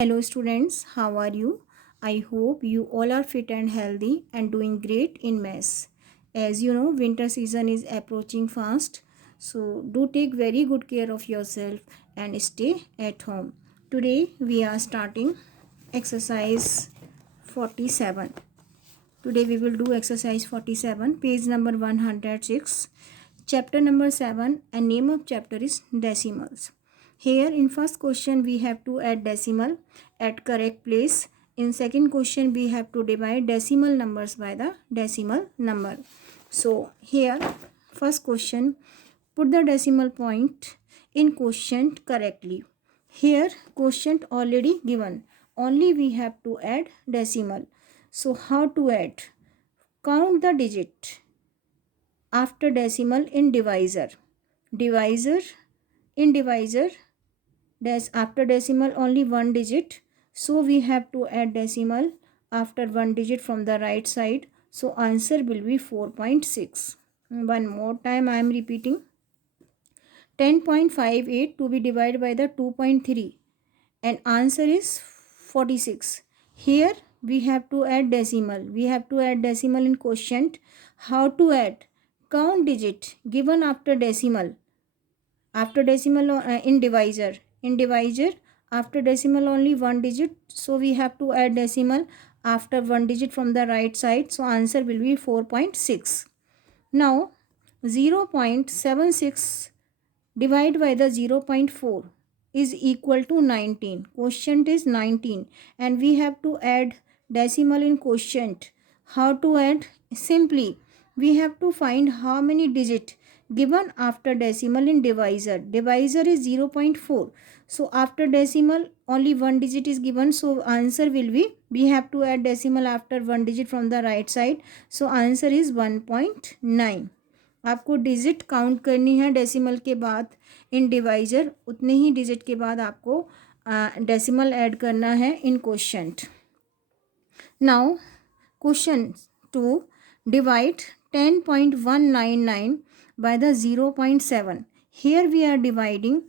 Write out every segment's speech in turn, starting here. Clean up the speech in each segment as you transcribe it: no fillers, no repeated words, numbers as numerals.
Hello students, how are you? I hope you all are fit and healthy and doing great in maths. As you know, winter season is approaching fast. So do take very good care of yourself and stay at home. Today we are starting exercise 47. Today we will do exercise 47, page number 106, chapter number 7, and name of chapter is decimals. Here in first question we have to add decimal at correct place. In second question we have to divide decimal numbers by the decimal number. So here first question, put the decimal point in quotient correctly. Here quotient already given, only we have to add decimal. So how to add? Count the digit after decimal in divisor. Divisor in divisor, after decimal only one digit. So we have to add decimal after one digit from the right side. So answer will be 4.6. One more time I am repeating. 10.58 to be divided by the 2.3 and answer is 46. Here we have to add decimal. We have to add decimal in quotient. How to add? Count digit given after decimal. After decimal in divisor. In divisor after decimal only one digit. So we have to add decimal after one digit from the right side. So answer will be 4.6. Now 0.76 divided by the 0.4 is equal to 19. Quotient is 19 and we have to add decimal in quotient. How to add? Simply we have to find how many digit given after decimal in divisor. Divisor is 0.4. So after decimal only one digit is given. So answer will be, we have to add decimal after one digit from the right side. So answer is 1.9. आपको digit count करनी है decimal के बाद इन divisor, उतने ही digit के बाद आपको decimal add करना है in quotient. Now question 2, divide 10.199 by the 0.7. Here we are dividing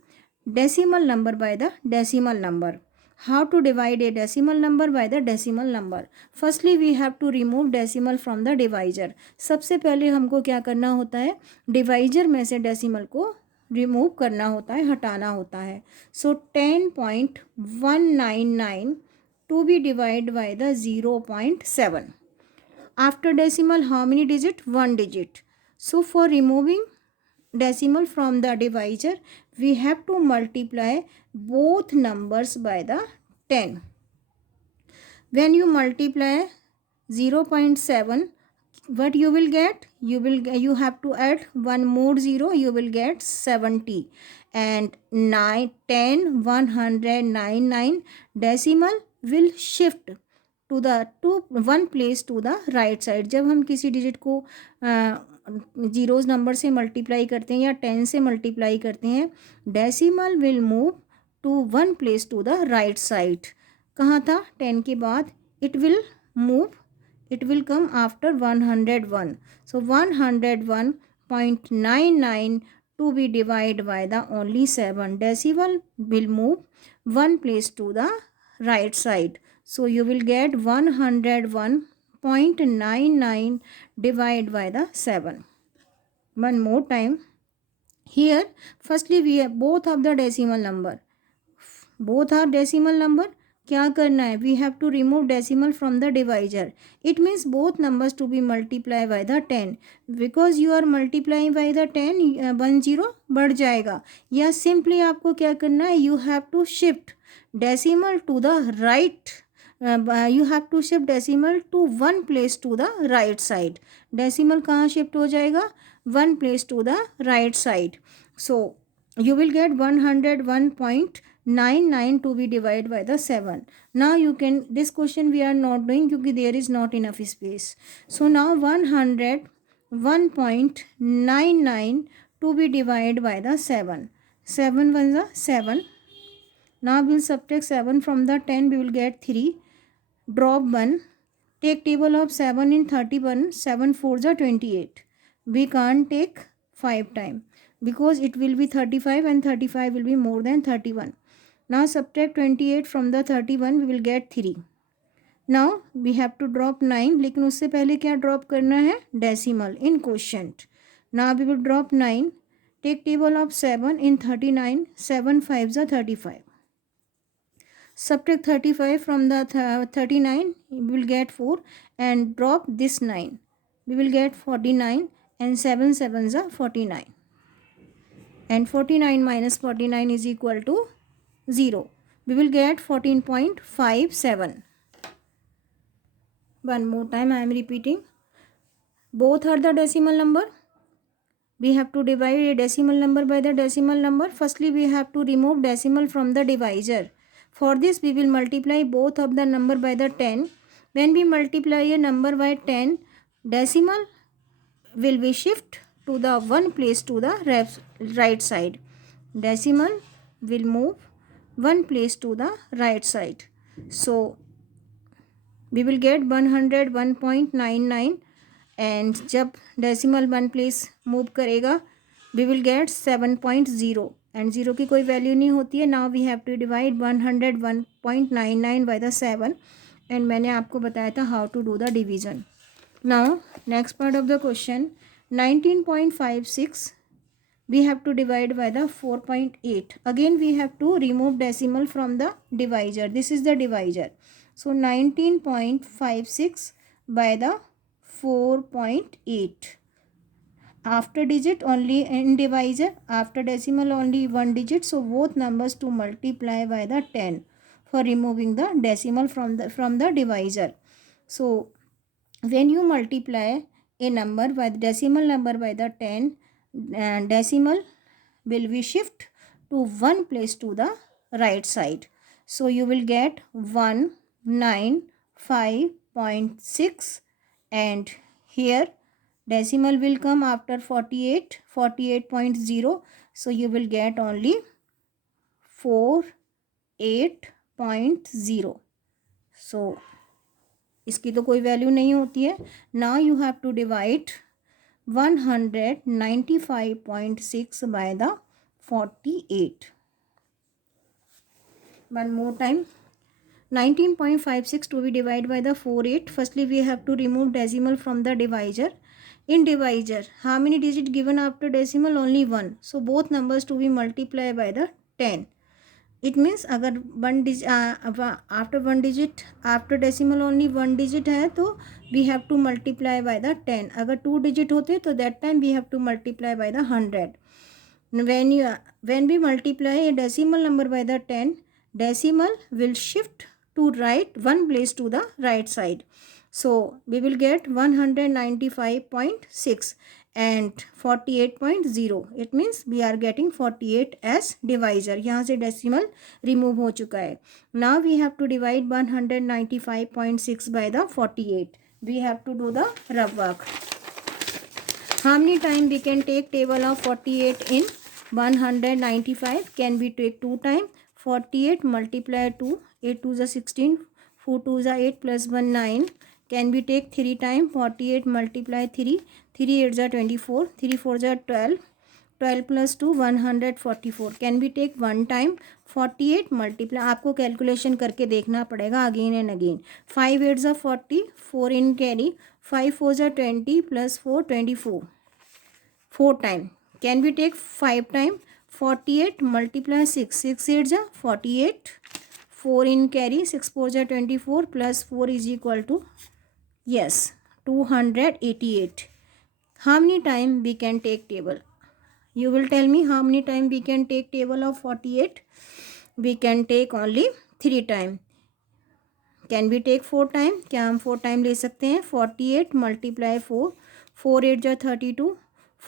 decimal number by the decimal number. How to divide a decimal number by the decimal number? Firstly we have to remove decimal from the divisor. सबसे पहले हमको क्या करना होता है? Divisor में से decimal को रिमूव करना होता है, हटाना होता है. सो 10.199 to be divided by the 0.7. After decimal how many digit? One digit. So for removing decimal from the divisor we have to multiply both numbers by the 10. When you multiply 0.7, what you will get? You have to add one more zero, you will get 70, and 199 decimal will shift to the one place to the right side. जब हम किसी digit को zeros number से multiply करते हैं या 10 से multiply करते हैं, decimal will move to one place to the right side. कहाँ था? 10 के बाद it will come after 101. So 101.99 to be divided by the only 7. Decimal will move one place to the right side. So you will get 101.99 divided by the 7. One more time. Here firstly we have both of the decimal number. Both are decimal number. क्या करना है? We have to remove decimal from the divisor. It means both numbers to be multiplied by the 10. Because you are multiplying by the 10, 10 बढ़ जाएगा. या simply आपको क्या करना है? You have to shift decimal to the right. You have to shift decimal to one place to the right side. Decimal कहाँ shift हो जाएगा? One place to the right side. So you will get 101.99 to be divided by the 7. Now you can, this question we are not doing because there is not enough space. So now 101.99 to be divided by the 7. 7 1 is 7. Now we will subtract 7 from the 10. We will get 3. Drop 1. Take table of 7 in 31. 7 4s are 28. We can't take 5 times because it will be 35 and 35 will be more than 31. Now subtract 28 from the 31, we will get 3. Now we have to drop 9, लेकिन उससे पहले क्या drop करना है, decimal in quotient. Now we will drop 9. Take table of 7 in 39. 7 5s are 35. Subtract 35 from the 39, we will get 4, and drop this 9. We will get 49, and 7 7s are 49. And 49 minus 49 is equal to 0. We will get 14.57. One more time I am repeating. Both are the decimal number. We have to divide a decimal number by the decimal number. Firstly, we have to remove decimal from the divisor. For this, we will multiply both of the number by the 10. When we multiply a number by 10, decimal will be shift to the one place to the right side. Decimal will move one place to the right side. So we will get 101.99, and जब decimal one place move करेगा we will get 7.0, and 0 की कोई value नहीं होती है. Now we have to divide 101.99 by the 7, एंड मैंने आपको बताया था how to do the division. Now next part of the question, 19.56 we have to divide by the 4.8. Again we have to remove decimal from the divisor. This is the divisor. So 19.56 by the 4.8. After digit only in divisor, after decimal only one digit. So both numbers to multiply by the 10 for removing the decimal from the divisor. So when you multiply a number by the decimal number by the 10, decimal will be shift to one place to the right side. So you will get 195.6, and here decimal will come after 48.0. So you will get only 48.0. So इसकी तो कोई value नहीं होती है. Now you have to divide 195.6 by the 48. One more time. 19.56 to be divided by the 48. Firstly, we have to remove decimal from the divisor. In divisor, how many digit given after decimal? Only 1. So both numbers to be multiplied by the 10. It means अगर one digit after one digit after decimal only one digit है तो we have to multiply by the 10. अगर two digit होते तो that time we have to multiply by the 100. when we multiply a decimal number by the 10, decimal will shift to right one place to the right side. So we will get 195.6 and 48.0. It means we are getting 48 as divisor. यहाँ से decimal remove हो चुका है. Now we have to divide 195.6 by the 48. We have to do the rough work. How many time we can take table of 48 in 195? Can we take 2 time? 48 multiply 2, 8 2 is 16, 4 2 is 8 plus 1 9. Can we take 3 time? 48 multiply 3, 3 8 is 24, 3 4 is 12, 12 plus 2 144. Can we take 1 time? 48 multiply, आपको calculation करके देखना पड़ेगा again and again. 5 8 is 40, 4 in carry, 5 4 is 20 plus 4 24. 4 time. Can we take 5 time? 48 multiply 6, 6 8 is 48, 4 in carry, 6 4 is 24 plus 4 is equal to, yes, 288. How many time we can take table? You will tell me how many time we can take table of 48. We can take only 3 time. Can we take 4 time? क्या हम 4 time ले सकते हैं? 48 multiply 4, 4 8 is 32,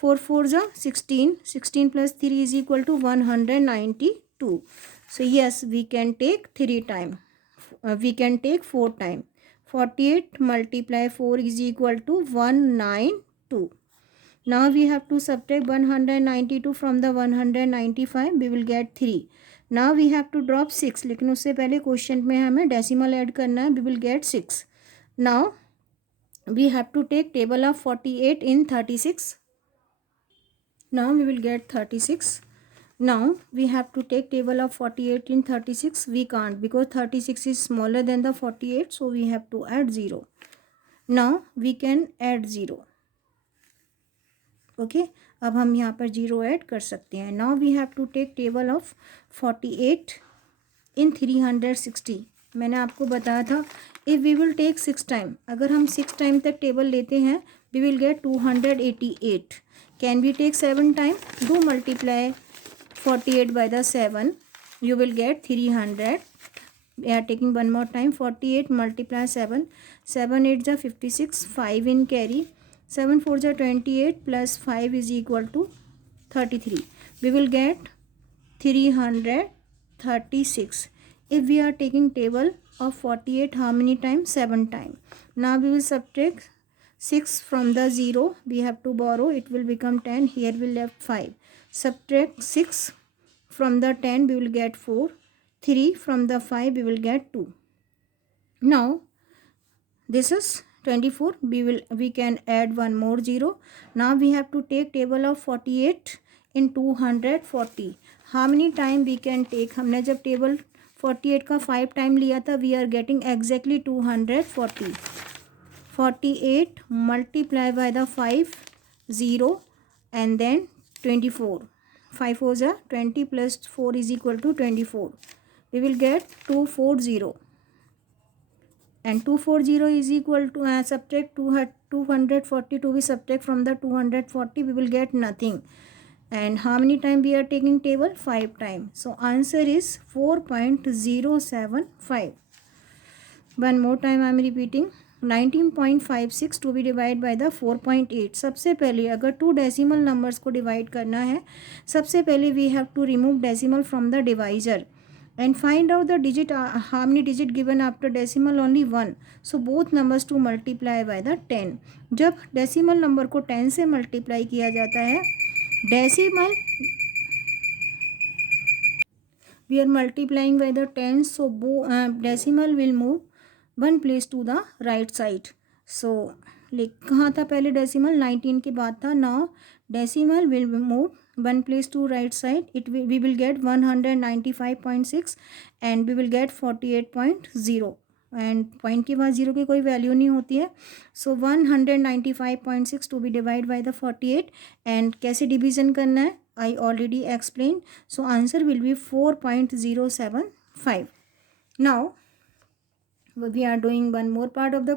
4 4 is 16, 16 plus 3 is equal to 192. So yes, we can take 3 time. We can take 4 time. 48 multiply 4 is equal to 192. Now we have to subtract 192 from the 195. We will get 3. Now we have to drop 6. लेकिन उससे पहले question में हमें decimal add करना है. We will get 6. Now we have to take table of 48 in 36. Now we will get 36. Now we have to take table of 48 in 36. We can't because 36 is smaller than the 48, so we have to add 0. Now we can add 0. Okay अब हम यहाँ पर 0 add कर सकते हैं. Now we have to take table of 48 in 360. मैंने आपको बताया था if we will take 6 time, अगर हम 6 टाइम तक टेबल लेते हैं we will get 288. Can we take 7 time? Do multiply 48 by the 7, you will get 300. We are taking one more time. 48 multiply 7, 7 8 is 56, 5 in carry, 7 4 is 28 plus 5 is equal to 33. We will get 336. If we are taking table of 48, how many times? 7 times. Now we will subtract 6 from the 0. We have to borrow, it will become 10. Here we left 5. Subtract 6 from the 10, we will get 4. 3 from the 5, we will get 2. Now this is 24. We can add one more 0. Now we have to take table of 48 in 240. How many time we can take? हमने जब table 48 का 5 time लिया था, we are getting exactly 240. 48 multiply by the 5 0 and then 24. 5 4 is 20 plus 4 is equal to 24. We will get 240. And 240 is equal to subtract 242. We subtract from the 240, we will get nothing. And how many time we are taking table? 5 time. So answer is 4.075. One more time I am repeating. 19.56 to be divided by the 4.8. सबसे पहले अगर 2 decimal numbers को divide करना है, सबसे पहले we have to remove decimal from the divisor and find out the digit, how many digit given after decimal? Only 1. So both numbers to multiply by the 10. जब decimal number को 10 से multiply किया जाता है, decimal we are multiplying by the 10, so decimal will move one place to the right side. So कहाँ था पहले decimal? 19 के बाद था. Now decimal will move one place to right side. We will get 195.6 and we will get 48.0 and point के बाद 0 की कोई वैल्यू नहीं होती है. So 195.6 to be divide by the 48 and कैसे डिवीजन करना है I already explain. So answer will be 4.075. नाउ we are doing one more part of the